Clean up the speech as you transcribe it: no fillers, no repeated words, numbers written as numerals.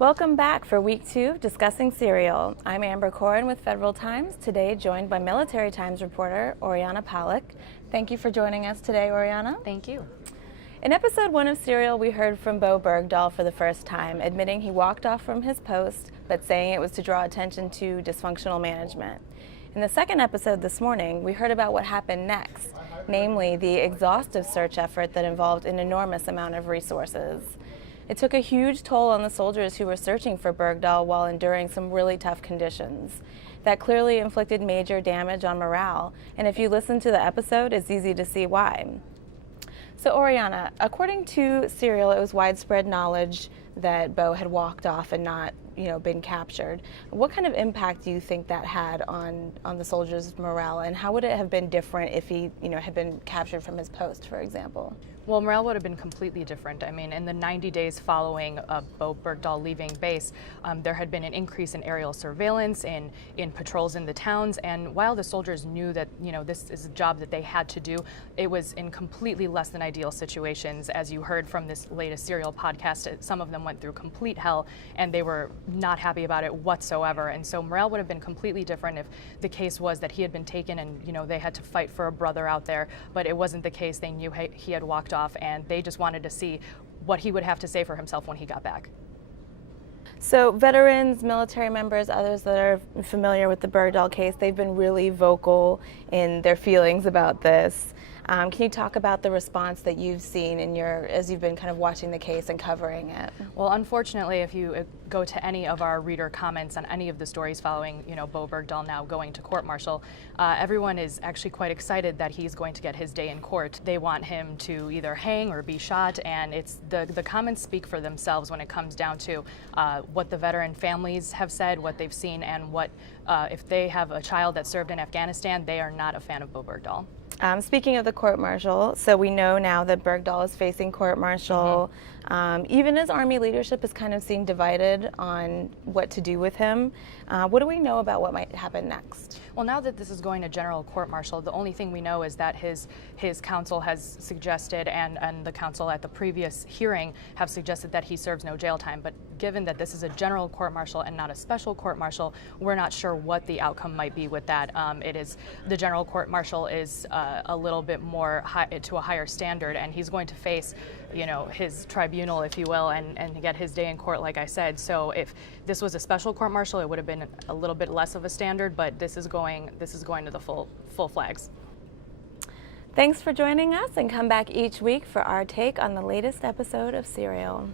Welcome back for week 2 of Discussing Serial. I'm Amber Corrin with Federal Times, today joined by Military Times reporter Oriana Pawlyk. Thank you for joining us today, Oriana. Thank you. In episode 1 of Serial, we heard from Bowe Bergdahl for the first time, admitting he walked off from his post, but saying it was to draw attention to dysfunctional management. In the second episode this morning, we heard about what happened next, namely the exhaustive search effort that involved an enormous amount of resources. It took a huge toll on the soldiers who were searching for Bergdahl while enduring some really tough conditions. That clearly inflicted major damage on morale, and if you listen to the episode, it's easy to see why. So Oriana, according to Serial, it was widespread knowledge that Bowe had walked off and not, been captured. What kind of impact do you think that had on the soldiers' morale, and how would it have been different if he, had been captured from his post, for example? Well, morale would have been completely different. I mean, in the 90 days following Bowe Bergdahl leaving base, there had been an increase in aerial surveillance, in patrols in the towns, and while the soldiers knew that, this is a job that they had to do, it was in completely less than ideal situations. As you heard from this latest Serial podcast, some of them went through complete hell, and they were not happy about it whatsoever. And so morale would have been completely different if the case was that he had been taken and, they had to fight for a brother out there, but it wasn't the case. They knew he had walked off, and they just wanted to see what he would have to say for himself when he got back. So veterans, military members, others that are familiar with the Bergdahl case, they've been really vocal in their feelings about this. Can you talk about the response that you've seen as you've been kind of watching the case and covering it? Well, unfortunately, if you go to any of our reader comments on any of the stories following, Bowe Bergdahl now going to court-martial, everyone is actually quite excited that he's going to get his day in court. They want him to either hang or be shot, and it's the comments speak for themselves when it comes down to what the veteran families have said, what they've seen, and what if they have a child that served in Afghanistan, they are not a fan of Bowe Bergdahl. Speaking of the court-martial, so we know now that Bergdahl is facing court-martial. Even as Army leadership is kind of seen divided on what to do with him. What do we know about what might happen next? Well, now that this is going to general court-martial, the only thing we know is that his counsel has suggested, and the counsel at the previous hearing have suggested that he serves no jail time. But given that this is a general court-martial and not a special court-martial, we're not sure what the outcome might be with that. The general court-martial is a little bit more to a higher standard, and he's going to face, his tribunal, if you will, and get his day in court, like I said. So if this was a special court-martial, it would have been a little bit less of a standard, but this is going to the full flags. Thanks for joining us, and come back each week for our take on the latest episode of Serial.